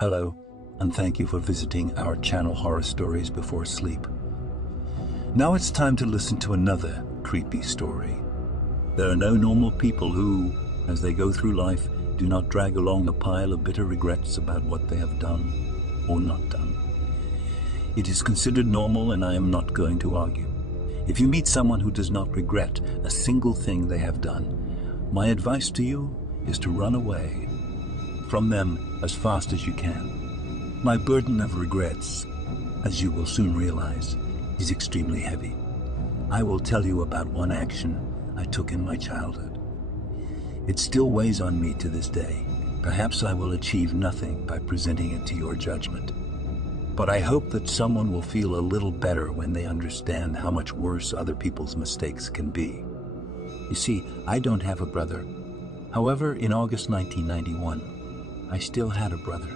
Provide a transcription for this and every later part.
Hello, and thank you for visiting our channel Horror Stories Before Sleep. Now it's time to listen to another creepy story. There are no normal people who, as they go through life, do not drag along a pile of bitter regrets about what they have done or not done. It is considered normal, and I am not going to argue. If you meet someone who does not regret a single thing they have done, my advice to you is to run away from them as fast as you can. My burden of regrets, as you will soon realize, is extremely heavy. I will tell you about one action I took in my childhood. It still weighs on me to this day. Perhaps I will achieve nothing by presenting it to your judgment. But I hope that someone will feel a little better when they understand how much worse other people's mistakes can be. You see, I don't have a brother. However, in August 1991, I still had a brother.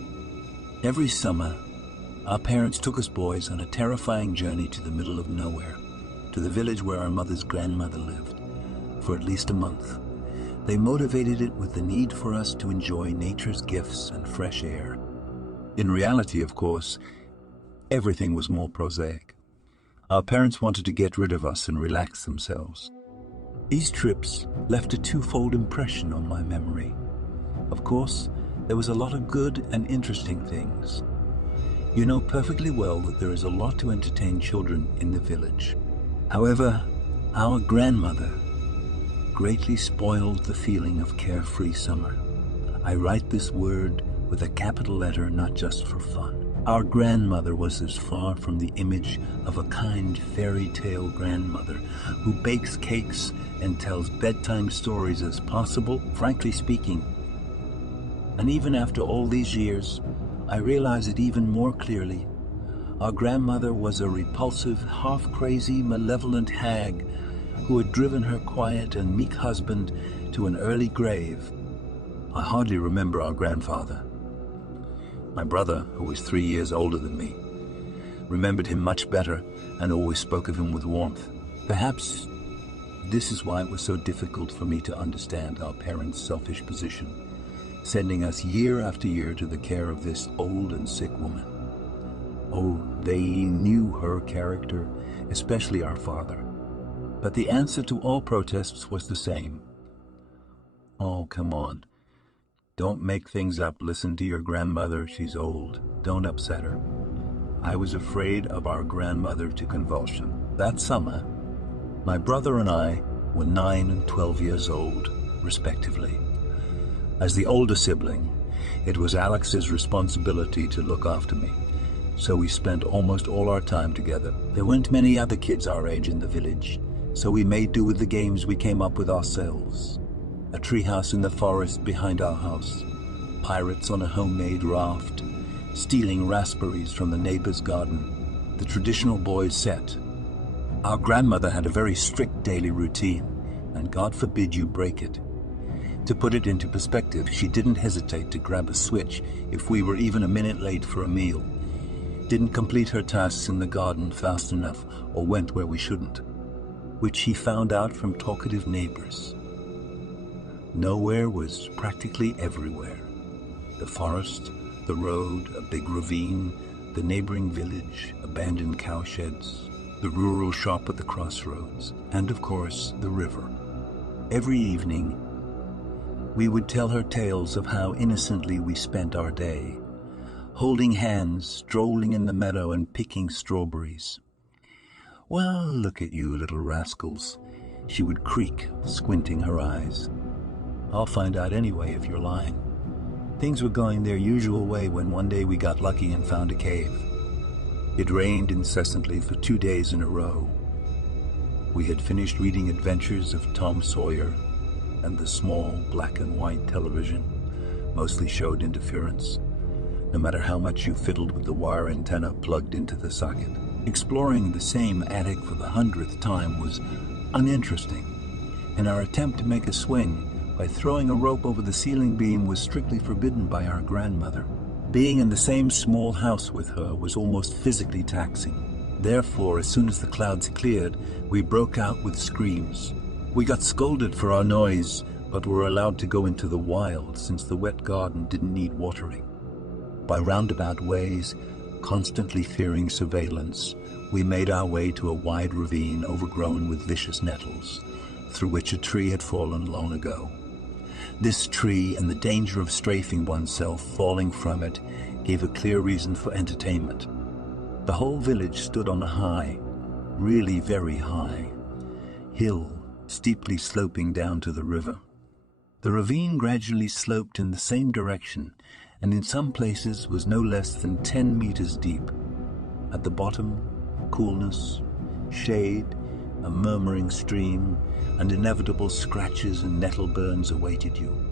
Every summer, our parents took us boys on a terrifying journey to the middle of nowhere, to the village where our mother's grandmother lived, for at least a month. They motivated it with the need for us to enjoy nature's gifts and fresh air. In reality, of course, everything was more prosaic. Our parents wanted to get rid of us and relax themselves. These trips left a twofold impression on my memory. Of course, there was a lot of good and interesting things. You know perfectly well that there is a lot to entertain children in the village. However, our grandmother greatly spoiled the feeling of carefree summer. I write this word with a capital letter, not just for fun. Our grandmother was as far from the image of a kind fairy tale grandmother who bakes cakes and tells bedtime stories as possible, frankly speaking. And even after all these years, I realize it even more clearly. Our grandmother was a repulsive, half-crazy, malevolent hag who had driven her quiet and meek husband to an early grave. I hardly remember our grandfather. My brother, who was 3 years older than me, remembered him much better and always spoke of him with warmth. Perhaps this is why it was so difficult for me to understand our parents' selfish position, sending us year after year to the care of this old and sick woman. Oh, they knew her character, especially our father. But the answer to all protests was the same. Oh, come on. Don't make things up. Listen to your grandmother. She's old. Don't upset her. I was afraid of our grandmother to convulsion. That summer, my brother and I were 9 and 12 years old, respectively. As the older sibling, it was Alex's responsibility to look after me, so we spent almost all our time together. There weren't many other kids our age in the village, so we made do with the games we came up with ourselves. A treehouse in the forest behind our house, pirates on a homemade raft, stealing raspberries from the neighbor's garden, the traditional boys' set. Our grandmother had a very strict daily routine, and God forbid you break it. To put it into perspective, she didn't hesitate to grab a switch if we were even a minute late for a meal, didn't complete her tasks in the garden fast enough, or went where we shouldn't, which she found out from talkative neighbors. Nowhere was practically everywhere. The forest, the road, a big ravine, the neighboring village, abandoned cowsheds, the rural shop at the crossroads, and of course, the river. Every evening, we would tell her tales of how innocently we spent our day, holding hands, strolling in the meadow and picking strawberries. "Well, look at you little rascals," she would creak, squinting her eyes. "I'll find out anyway if you're lying." Things were going their usual way when one day we got lucky and found a cave. It rained incessantly for 2 days in a row. We had finished reading Adventures of Tom Sawyer, and the small black and white television mostly showed interference, no matter how much you fiddled with the wire antenna plugged into the socket. Exploring the same attic for the 100th time was uninteresting, and our attempt to make a swing by throwing a rope over the ceiling beam was strictly forbidden by our grandmother. Being in the same small house with her was almost physically taxing. Therefore, as soon as the clouds cleared, we broke out with screams. We got scolded for our noise, but were allowed to go into the wild since the wet garden didn't need watering. By roundabout ways, constantly fearing surveillance, we made our way to a wide ravine overgrown with vicious nettles, through which a tree had fallen long ago. This tree and the danger of strafing oneself falling from it gave a clear reason for entertainment. The whole village stood on a high, really very high, hill steeply sloping down to the river. The ravine gradually sloped in the same direction, and in some places was no less than 10 meters deep. At the bottom, coolness, shade, a murmuring stream, and inevitable scratches and nettle burns awaited you,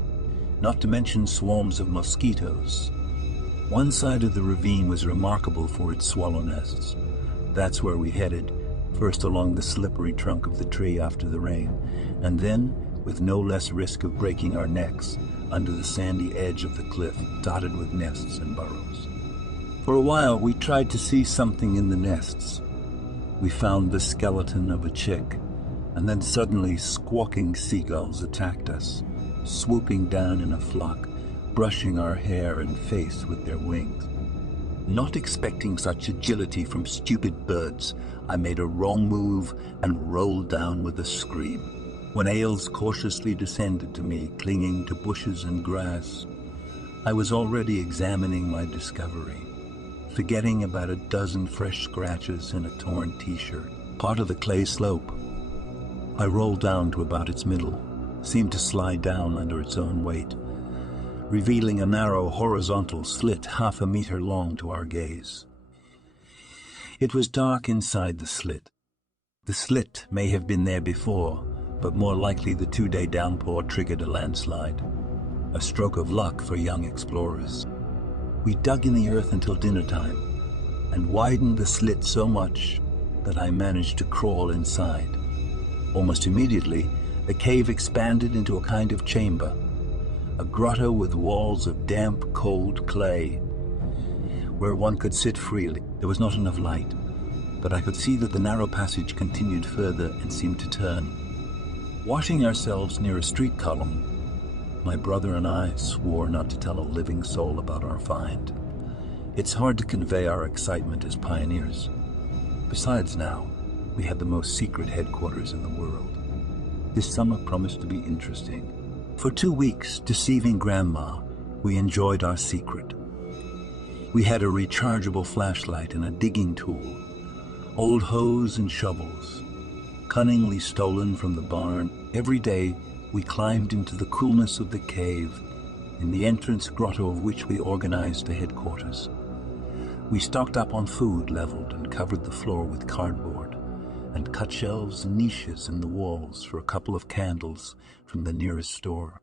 not to mention swarms of mosquitoes. One side of the ravine was remarkable for its swallow nests. That's where we headed, first along the slippery trunk of the tree after the rain, and then, with no less risk of breaking our necks, under the sandy edge of the cliff dotted with nests and burrows. For a while we tried to see something in the nests. We found the skeleton of a chick, and then suddenly squawking seagulls attacked us, swooping down in a flock, brushing our hair and face with their wings. Not expecting such agility from stupid birds, I made a wrong move and rolled down with a scream. When Ailes cautiously descended to me, clinging to bushes and grass, I was already examining my discovery, forgetting about a dozen fresh scratches in a torn t-shirt. Part of the clay slope. I rolled down to about its middle, seemed to slide down under its own weight, revealing a narrow horizontal slit half a meter long to our gaze. It was dark inside the slit. The slit may have been there before, but more likely the 2-day downpour triggered a landslide. A stroke of luck for young explorers. We dug in the earth until dinner time, and widened the slit so much that I managed to crawl inside. Almost immediately, the cave expanded into a kind of chamber, a grotto with walls of damp, cold clay, where one could sit freely. There was not enough light, but I could see that the narrow passage continued further and seemed to turn. Washing ourselves near a street column, my brother and I swore not to tell a living soul about our find. It's hard to convey our excitement as pioneers. Besides now, we had the most secret headquarters in the world. This summer promised to be interesting. For 2 weeks, deceiving Grandma, we enjoyed our secret. We had a rechargeable flashlight and a digging tool, old hoes and shovels, cunningly stolen from the barn. Every day, we climbed into the coolness of the cave, in the entrance grotto of which we organized the headquarters. We stocked up on food leveled and covered the floor with cardboard, and cut shelves and niches in the walls for a couple of candles from the nearest store.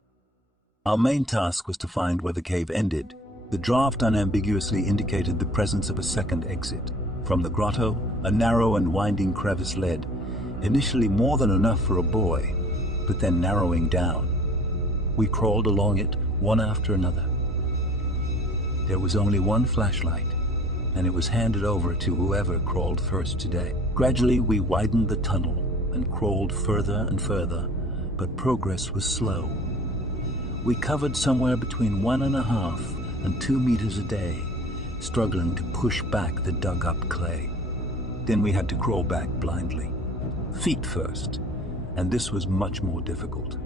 Our main task was to find where the cave ended. The draft unambiguously indicated the presence of a second exit. From the grotto, a narrow and winding crevice led, initially more than enough for a boy, but then narrowing down. We crawled along it, one after another. There was only one flashlight, and it was handed over to whoever crawled first today. Gradually, we widened the tunnel and crawled further and further, but progress was slow. We covered somewhere between 1.5 and 2 meters a day, struggling to push back the dug-up clay. Then we had to crawl back blindly, feet first, and this was much more difficult.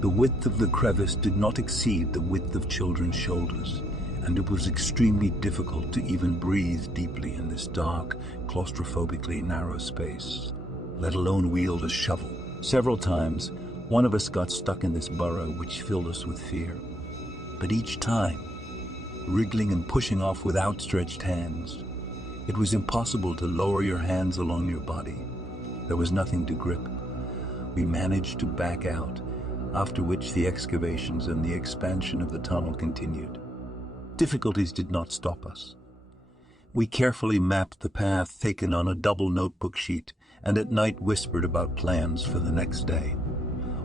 The width of the crevice did not exceed the width of children's shoulders, and it was extremely difficult to even breathe deeply in this dark, claustrophobically narrow space, let alone wield a shovel. Several times, one of us got stuck in this burrow, which filled us with fear. But each time, wriggling and pushing off with outstretched hands, it was impossible to lower your hands along your body. There was nothing to grip. We managed to back out, after which the excavations and the expansion of the tunnel continued. Difficulties did not stop us. We carefully mapped the path taken on a double notebook sheet, and at night whispered about plans for the next day.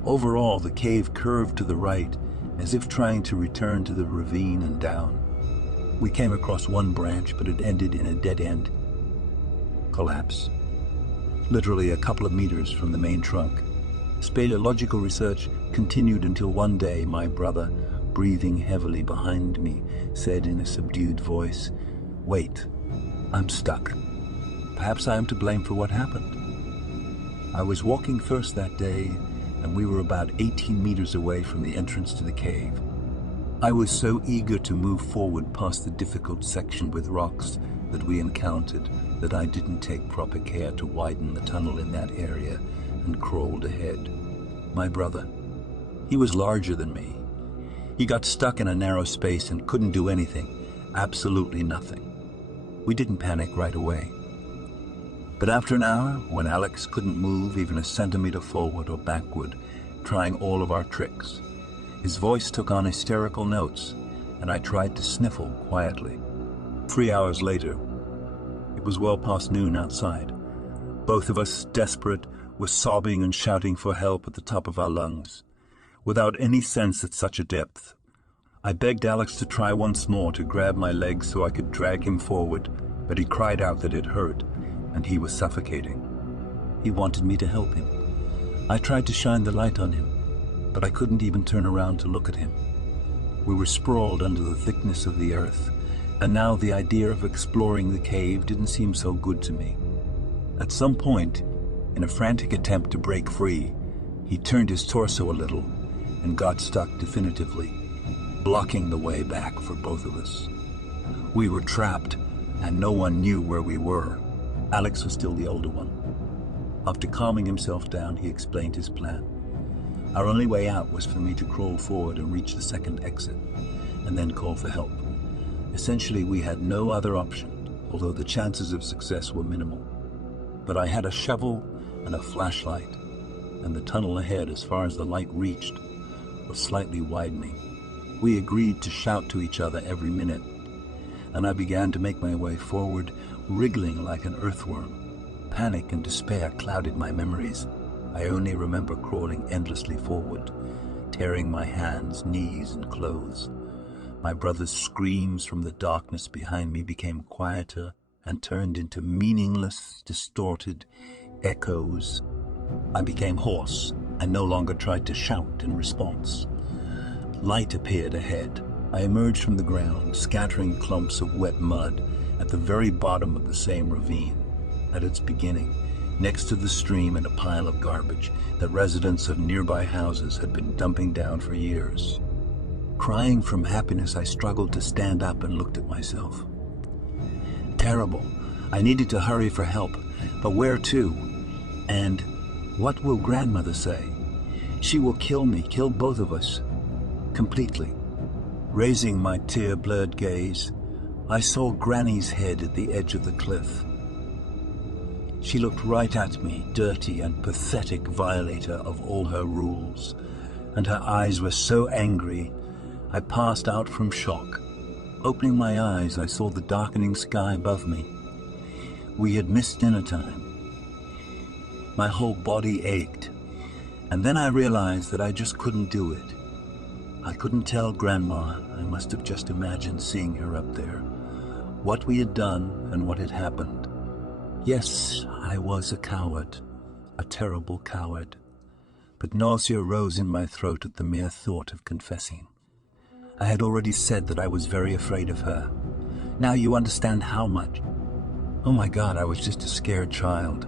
Overall, the cave curved to the right, as if trying to return to the ravine and down. We came across one branch, but it ended in a dead end. Collapse. Literally a couple of meters from the main trunk. Speleological research continued until one day my brother, breathing heavily behind me, said in a subdued voice, "Wait, I'm stuck. Perhaps I am to blame for what happened." I was walking first that day, and we were about 18 meters away from the entrance to the cave. I was so eager to move forward past the difficult section with rocks that we encountered that I didn't take proper care to widen the tunnel in that area and crawled ahead. My brother. He was larger than me. He got stuck in a narrow space and couldn't do anything, absolutely nothing. We didn't panic right away. But after an hour, when Alex couldn't move even a centimeter forward or backward, trying all of our tricks, his voice took on hysterical notes, and I tried to sniffle quietly. 3 hours later, it was well past noon outside. Both of us, desperate, were sobbing and shouting for help at the top of our lungs, without any sense at such a depth. I begged Alex to try once more to grab my legs so I could drag him forward, but he cried out that it hurt, and he was suffocating. He wanted me to help him. I tried to shine the light on him, but I couldn't even turn around to look at him. We were sprawled under the thickness of the earth, and now the idea of exploring the cave didn't seem so good to me. At some point, in a frantic attempt to break free, he turned his torso a little and got stuck definitively, blocking the way back for both of us. We were trapped, and no one knew where we were. Alex was still the older one. After calming himself down, he explained his plan. Our only way out was for me to crawl forward and reach the second exit, and then call for help. Essentially, we had no other option, although the chances of success were minimal. But I had a shovel and a flashlight, and the tunnel ahead, as far as the light reached, was slightly widening. We agreed to shout to each other every minute, and I began to make my way forward, wriggling like an earthworm. Panic and despair clouded my memories. I only remember crawling endlessly forward, tearing my hands, knees, and clothes. My brother's screams from the darkness behind me became quieter and turned into meaningless, distorted echoes. I became hoarse and no longer tried to shout in response. Light appeared ahead. I emerged from the ground, scattering clumps of wet mud at the very bottom of the same ravine. At its beginning, next to the stream and a pile of garbage that residents of nearby houses had been dumping down for years. Crying from happiness, I struggled to stand up and looked at myself. Terrible. I needed to hurry for help, but where to? And what will grandmother say? She will kill me, kill both of us. Completely. Raising my tear-blurred gaze, I saw Granny's head at the edge of the cliff. She looked right at me, dirty and pathetic violator of all her rules, and her eyes were so angry, I passed out from shock. Opening my eyes, I saw the darkening sky above me. We had missed dinner time. My whole body ached, and then I realized that I just couldn't do it. I couldn't tell Grandma. I must have just imagined seeing her up there, what we had done and what had happened. Yes, I was a coward, a terrible coward, but nausea rose in my throat at the mere thought of confessing. I had already said that I was very afraid of her. Now you understand how much. Oh my God, I was just a scared child.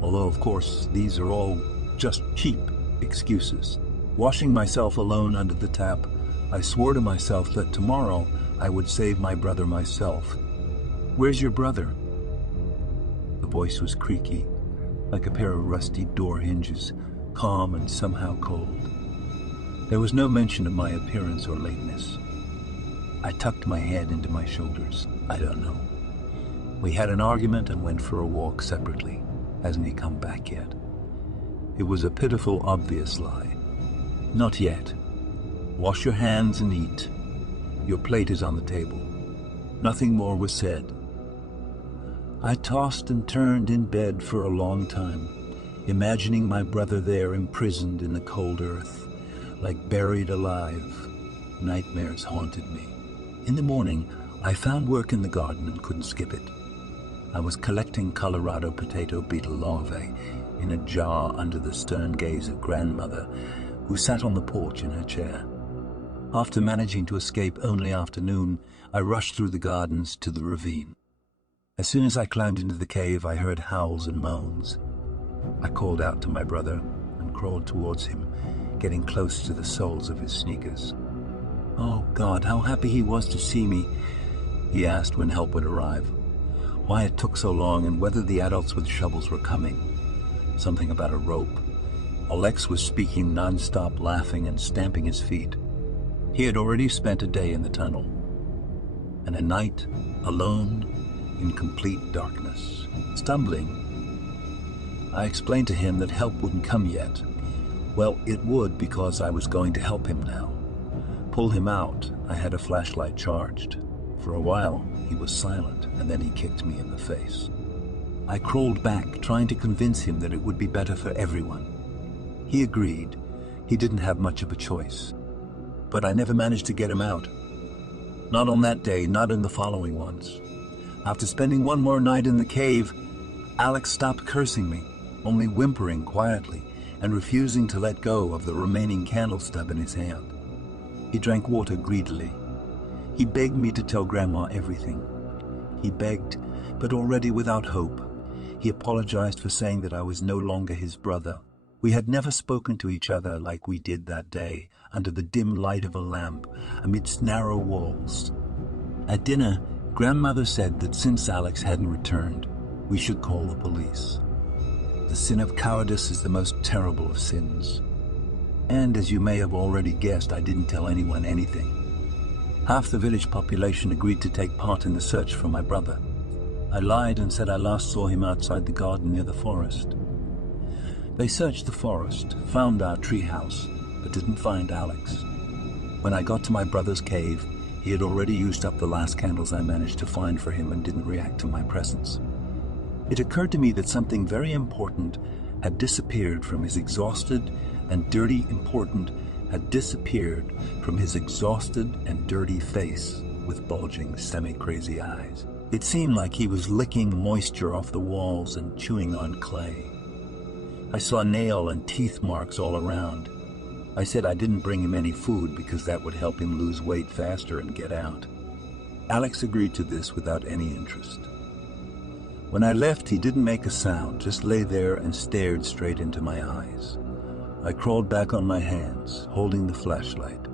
Although, of course, these are all just cheap excuses. Washing myself alone under the tap, I swore to myself that tomorrow I would save my brother myself. Where's your brother? The voice was creaky, like a pair of rusty door hinges, calm and somehow cold. There was no mention of my appearance or lateness. I tucked my head into my shoulders. I don't know. We had an argument and went for a walk separately. Hasn't he come back yet? It was a pitiful, obvious lie. Not yet. Wash your hands and eat. Your plate is on the table. Nothing more was said. I tossed and turned in bed for a long time, imagining my brother there imprisoned in the cold earth, like buried alive. Nightmares haunted me. In the morning, I found work in the garden and couldn't skip it. I was collecting Colorado potato beetle larvae in a jar under the stern gaze of Grandmother, who sat on the porch in her chair. After managing to escape only after noon, I rushed through the gardens to the ravine. As soon as I climbed into the cave, I heard howls and moans. I called out to my brother and crawled towards him, getting close to the soles of his sneakers. "Oh God, how happy he was to see me," he asked when help would arrive. Why it took so long and whether the adults with shovels were coming. Something about a rope. Alex was speaking non-stop, laughing and stamping his feet. He had already spent a day in the tunnel, and a night alone in complete darkness. Stumbling, I explained to him that help wouldn't come yet. Well, it would, because I was going to help him now. Pull him out. I had a flashlight charged. For a while, he was silent, and then he kicked me in the face. I crawled back, trying to convince him that it would be better for everyone. He agreed. He didn't have much of a choice. But I never managed to get him out. Not on that day, not in the following ones. After spending one more night in the cave, Alex stopped cursing me, only whimpering quietly and refusing to let go of the remaining candle stub in his hand. He drank water greedily. He begged me to tell Grandma everything. He begged, but already without hope. He apologized for saying that I was no longer his brother. We had never spoken to each other like we did that day, under the dim light of a lamp, amidst narrow walls. At dinner, Grandmother said that since Alex hadn't returned, we should call the police. The sin of cowardice is the most terrible of sins. And as you may have already guessed, I didn't tell anyone anything. Half the village population agreed to take part in the search for my brother. I lied and said I last saw him outside the garden near the forest. They searched the forest, found our treehouse, but didn't find Alex. When I got to my brother's cave, he had already used up the last candles I managed to find for him and didn't react to my presence. It occurred to me that something very important had disappeared from his exhausted and dirty face with bulging, semi-crazy eyes. It seemed like he was licking moisture off the walls and chewing on clay. I saw nail and teeth marks all around. I said I didn't bring him any food because that would help him lose weight faster and get out. Alex agreed to this without any interest. When I left, he didn't make a sound, just lay there and stared straight into my eyes. I crawled back on my hands, holding the flashlight,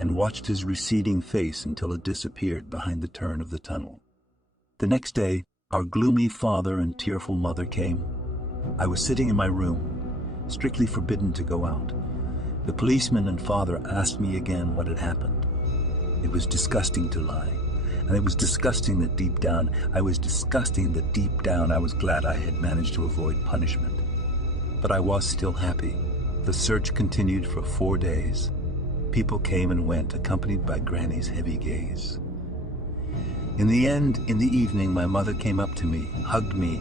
and watched his receding face until it disappeared behind the turn of the tunnel. The next day, our gloomy father and tearful mother came. I was sitting in my room, strictly forbidden to go out. The policeman and father asked me again what had happened. It was disgusting to lie, and it was disgusting that deep down I was glad I had managed to avoid punishment. But I was still happy. The search continued for 4 days. People came and went, accompanied by Granny's heavy gaze. In the end, in the evening, my mother came up to me, hugged me,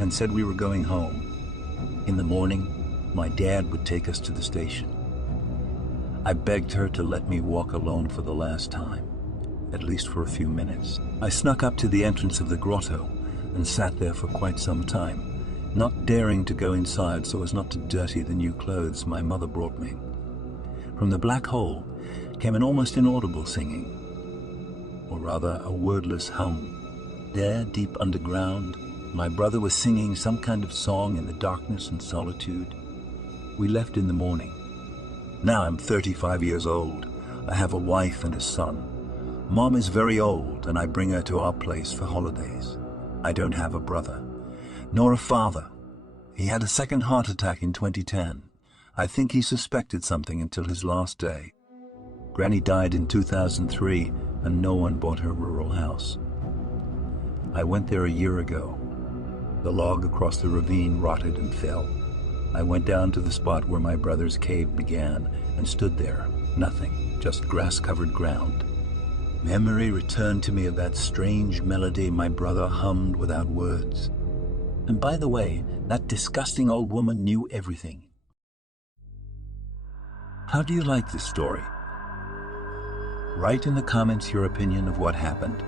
and said we were going home. In the morning, my dad would take us to the station. I begged her to let me walk alone for the last time, at least for a few minutes. I snuck up to the entrance of the grotto and sat there for quite some time, not daring to go inside so as not to dirty the new clothes my mother brought me. From the black hole came an almost inaudible singing, or rather a wordless hum. There, deep underground, my brother was singing some kind of song in the darkness and solitude. We left in the morning. Now I'm 35 years old. I have a wife and a son. Mom is very old, and I bring her to our place for holidays. I don't have a brother, nor a father. He had a second heart attack in 2010. I think he suspected something until his last day. Granny died in 2003, and no one bought her rural house. I went there a year ago. The log across the ravine rotted and fell. I went down to the spot where my brother's cave began and stood there. Nothing, just grass-covered ground. Memory returned to me of that strange melody my brother hummed without words. And by the way, that disgusting old woman knew everything. How do you like this story? Write in the comments your opinion of what happened.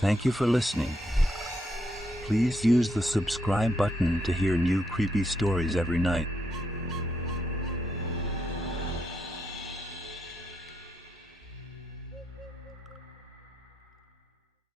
Thank you for listening. Please use the subscribe button to hear new creepy stories every night.